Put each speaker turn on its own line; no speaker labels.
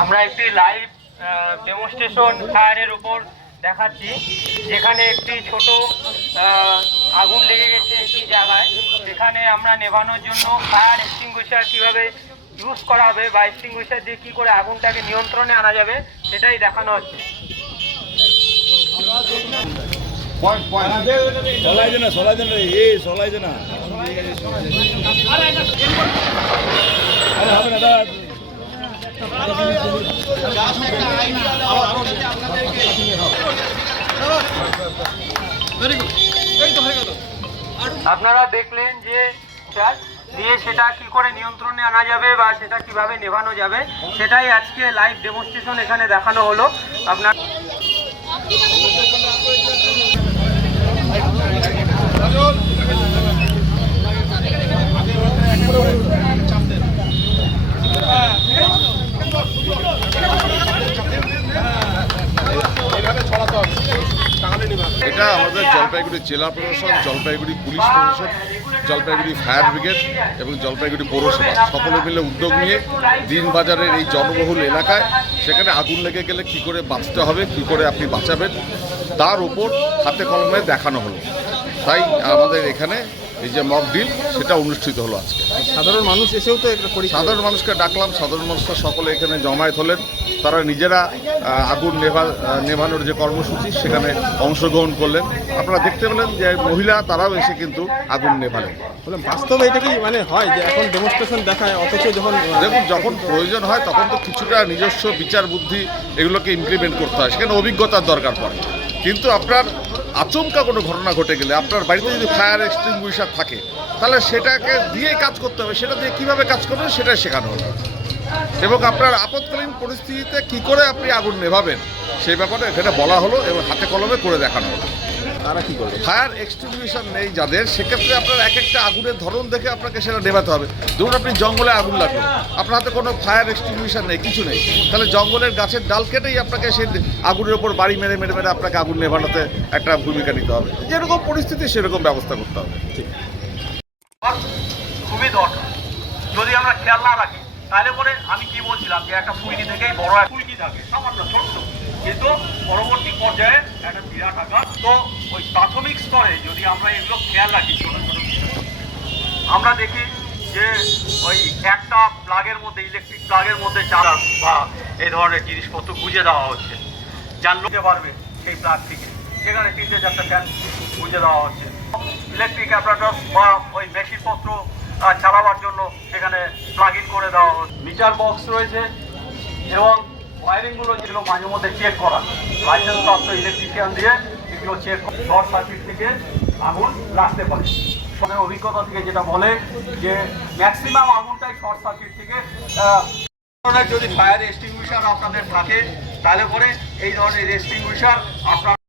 আমরা একটি live demonstration ফায়ারের উপর দেখাচ্ছি যেখানে একটি ছোট আগুন লেগে গেছে একটি জায়গায়। সেখানে আমরা নেভানোর জন্য ফায়ার এক্সটিংগুইশার কীভাবে ইউজ করা হবে বা এক্সটিংগুইশার দিয়ে কী করে আগুনটাকে নিয়ন্ত্রণে আনা যাবে সেটাই দেখানো হচ্ছে।
সলাই দে না সলাই দে না এ সলাই দে না। আরে হবে না দাঁড়া।
আপনারা দেখলেন যে দিয়ে সেটা কি করে নিয়ন্ত্রণে আনা যাবে বা সেটা কীভাবে নেভানো যাবে, সেটাই আজকে লাইভ ডেমনস্ট্রেশন এখানে দেখানো হলো। আপনার
এটা আমাদের জলপাইগুড়ি জেলা প্রশাসন, জলপাইগুড়ি পুলিশ প্রশাসন, জলপাইগুড়ি ফায়ার ব্রিগেড এবং জলপাইগুড়ি পৌরসভা। সকলে মিলে উদ্যোগ নিয়ে দিনবাজারের এই জনবহুল এলাকায় সেখানে আগুন লেগে গেলে কি করে বাঁচতে হবে, কি করে আপনি বাঁচাবেন, তার উপর হাতে কলমে দেখানো হলো। তাই আমাদের এখানে এই যে মক ডিল সেটা অনুষ্ঠিত হলো আজকে।
সাধারণ মানুষ এসেও তো
সাধারণ মানুষকে ডাকলাম সাধারণ মানুষরা সকলে এখানে জমায়েত হলেন। তারা নিজেরা আগুন নেভা নেভানোর যে কর্মসূচি সেখানে অংশগ্রহণ করলেন। আপনারা দেখতে পেলেন যে মহিলা তারাও এসে কিন্তু আগুন নেভালেন।
বাস্তবে এটা কি মানে হয় যে এখন ডেমনস্ট্রেশন দেখায় অথচ যখন
দেখুন যখন প্রয়োজন হয় তখন তো কিছুটা নিজস্ব বিচার বুদ্ধি এগুলোকে ইমপ্লিমেন্ট করতে হয়। সেখানে অভিজ্ঞতার দরকার পড়ে। কিন্তু আপনার আচমকা কোনো ঘটনা ঘটে গেলে, আপনার বাড়িতে যদি ফায়ার এক্সটিংগুইশার থাকে, তাহলে সেটাকে দিয়েই কাজ করতে হবে। সেটা দিয়ে কীভাবে কাজ করবেন সেটাই শেখানো হবে। এবং আপনার আপৎকালীন পরিস্থিতিতে কি করে আপনি আগুন নেভাবেন, সেই ব্যাপারে সেটা বলা হলো এবং হাতে কলমে করে দেখানো হলো।
তারা কি করবে?
ফায়ার এক্সটিংগুইশার নেই যাদের সেক্ষেত্রে আপনার এক একটা আগুনের ধরন দেখে আপনাকে সেটা নেভাতে হবে। ধরুন আপনি জঙ্গলে আগুন লাগল আপনার হাতে কোনো ফায়ার এক্সটিংগুইশার নেই কিছু নেই। তাহলে জঙ্গলের গাছের ডাল কেটেই আপনাকে সেই আগুনের ওপর বাড়ি মেরে মেরে মেরে আপনাকে আগুন নেভানোতে একটা ভূমিকা নিতে হবে। যেরকম পরিস্থিতি সেরকম ব্যবস্থা করতে হবে।
খুবই দরকার। যদি আমরা খেয়াল না রাখি তাহলে পরে আমি কি বলছিলাম যে একটা ফুলকি থেকেই বড় ফুলকি থাকে সামান্য ছোট্ট। কিন্তু পরবর্তী পর্যায়ে একটা বিরাট আকার তো ওই প্রাথমিক স্তরে যদি আমরা এগুলো খেয়াল রাখি, ছোট ছোট আমরা দেখি যে ওই একটা প্লাগের মধ্যে ইলেকট্রিক প্লাগের মধ্যে চারা বা এই ধরনের জিনিসপত্র গুঁজে দেওয়া হচ্ছে, যার লোকে পারবে সেই প্লাগ থেকে। সেখানে তিনটে চারটা ফ্যান গুঁজে দেওয়া হচ্ছে। ইলেকট্রিক অ্যাপারেটর বা ওই মেশিনপত্র চালাবার জন্য সেখানে প্লাগ ইন করে দেওয়া হচ্ছে। মিটার বক্স রয়েছে এবং ওয়ারিংগুলো যেগুলো মাঝে মধ্যে চেক করা। লাইসেন্স প্রাপ্ত ইলেকট্রিশিয়ান দিয়ে, এগুলো চেক শর্ট সার্কিট থেকে আগুন লাগতে পারে। সঙ্গে অভিজ্ঞতা থেকে যেটা বলে যে ম্যাক্সিমাম আগুনটাই শর্ট সার্কিট থেকে যদি ফায়ার এক্সটিংগুইশার আপনাদের থাকে, তাহলে পরে এই ধরনের এক্সটিংগুইশার আপনার